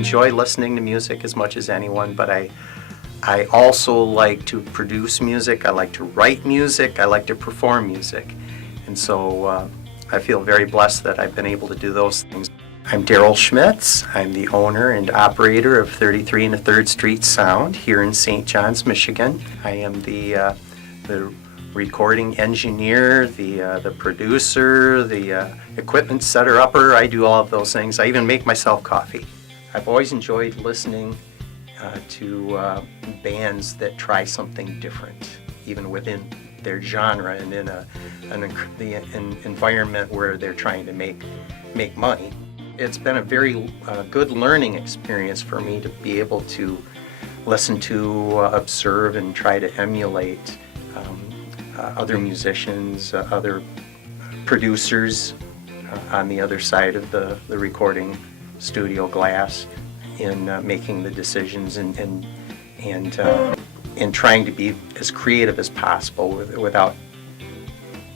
enjoy listening to music as much as anyone, but I also like to produce music, I like to write music, I like to perform music. And so I feel very blessed that I've been able to do those things. I'm Daryl Schmitz. I'm the owner and operator of 33 and 3rd Street Sound here in St. John's, Michigan. I am the recording engineer, the producer, the equipment setter-upper. I do all of those things. I even make myself coffee. I've always enjoyed listening to bands that try something different, even within their genre and in an environment where they're trying to make money. It's been a very good learning experience for me to be able to listen to, observe, and try to emulate other musicians, other producers on the other side of the recording studio glass in making the decisions and trying to be as creative as possible without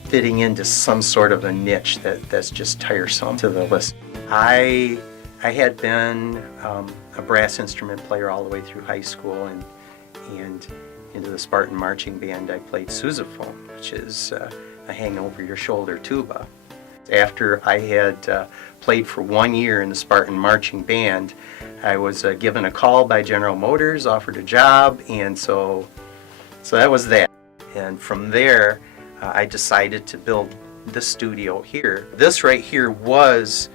fitting into some sort of a niche that's just tiresome to the listener. I had been a brass instrument player all the way through high school, and into the Spartan marching band I played sousaphone, which is a hang over your shoulder tuba. After I had played for 1 year in the Spartan marching band, I was given a call by General Motors, offered a job, and so that was that. And from there, I decided to build this studio here. This right here was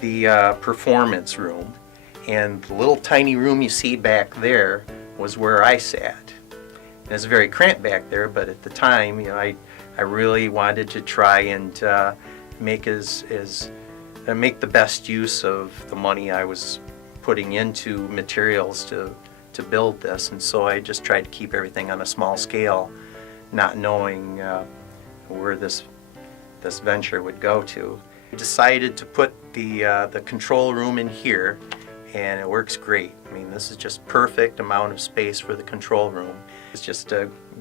the performance room, and the little tiny room you see back there was where I sat. And it's very cramped back there, but at the time, I really wanted to try and make the best use of the money I was putting into materials to build this, and so I just tried to keep everything on a small scale, not knowing where this venture would go to. I decided to put the control room in here, and it works great. I mean, this is just perfect amount of space for the control room. It's just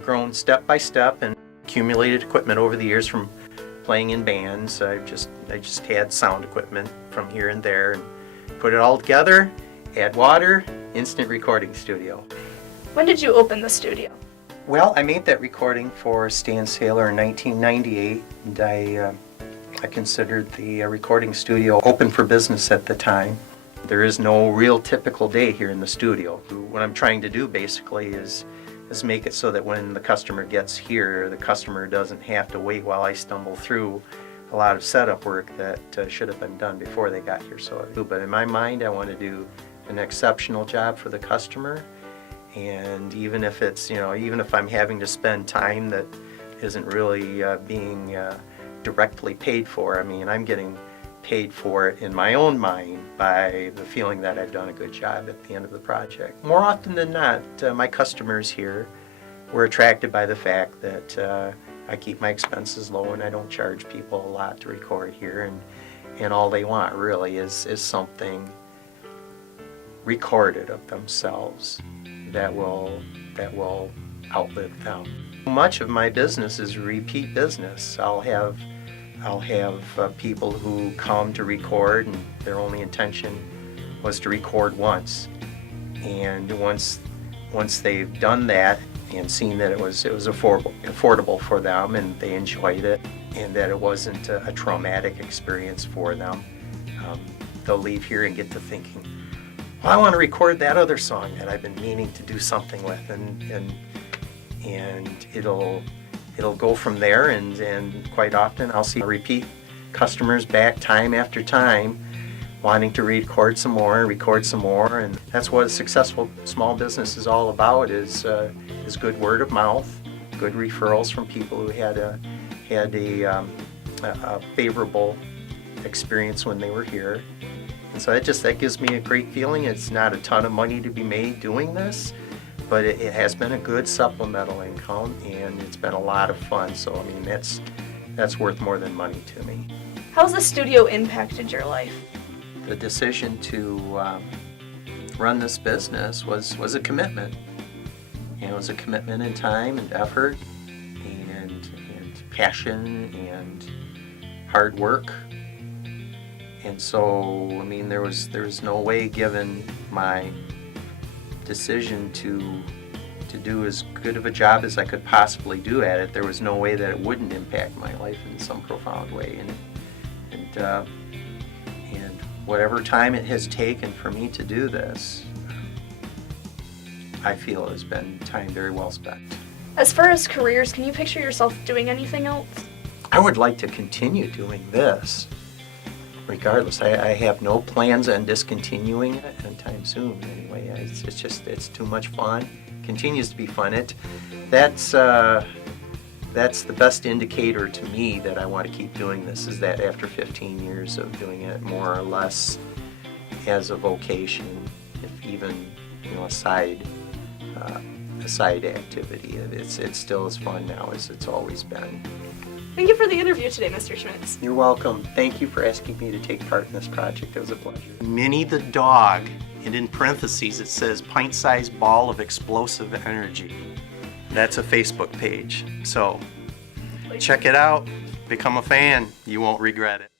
grown step by step and accumulated equipment over the years from playing in bands. I just had sound equipment from here and there, and put it all together, add water, instant recording studio. When did you open the studio? Well, I made that recording for Stan Saylor in 1998, and I considered the recording studio open for business at the time. There is no real typical day here in the studio. What I'm trying to do basically is make it so that when the customer gets here, the customer doesn't have to wait while I stumble through a lot of setup work that should have been done before they got here. But in my mind, I want to do an exceptional job for the customer, and even if it's, even if I'm having to spend time that isn't really being directly paid for, I mean, I'm getting paid for it in my own mind by the feeling that I've done a good job at the end of the project. More often than not, my customers here were attracted by the fact that I keep my expenses low and I don't charge people a lot to record here, and all they want really is something recorded of themselves that will outlive them. Much of my business is repeat business. I'll have people who come to record, and their only intention was to record once. And once they've done that and seen that it was affordable for them, and they enjoyed it, and that it wasn't a traumatic experience for them, they'll leave here and get to thinking, well, I want to record that other song that I've been meaning to do something with, and it'll go from there, and quite often I'll see repeat customers back time after time wanting to record some more, and that's what a successful small business is all about, is good word of mouth, good referrals from people who had a favorable experience when they were here. And so that gives me a great feeling. It's not a ton of money to be made doing this, but it has been a good supplemental income, and it's been a lot of fun. So I mean, that's worth more than money to me. How's the studio impacted your life? The decision to run this business was a commitment. And it was a commitment in time and effort and passion and hard work. And so, I mean, there was no way, given my decision to do as good of a job as I could possibly do at it, there was no way that it wouldn't impact my life in some profound way. And whatever time it has taken for me to do this, I feel has been time very well spent. As far as careers, can you picture yourself doing anything else? I would like to continue doing this, regardless. I have no plans on discontinuing it anytime soon. Anyway, it's too much fun. Continues to be fun. That's the best indicator to me that I want to keep doing this, is that after 15 years of doing it more or less as a vocation, if even a side activity, it's still as fun now as it's always been. Thank you for the interview today, Mr. Schmitz. You're welcome. Thank you for asking me to take part in this project. It was a pleasure. Minnie the dog, and in parentheses it says pint-sized ball of explosive energy. That's a Facebook page. So check it out. Become a fan. You won't regret it.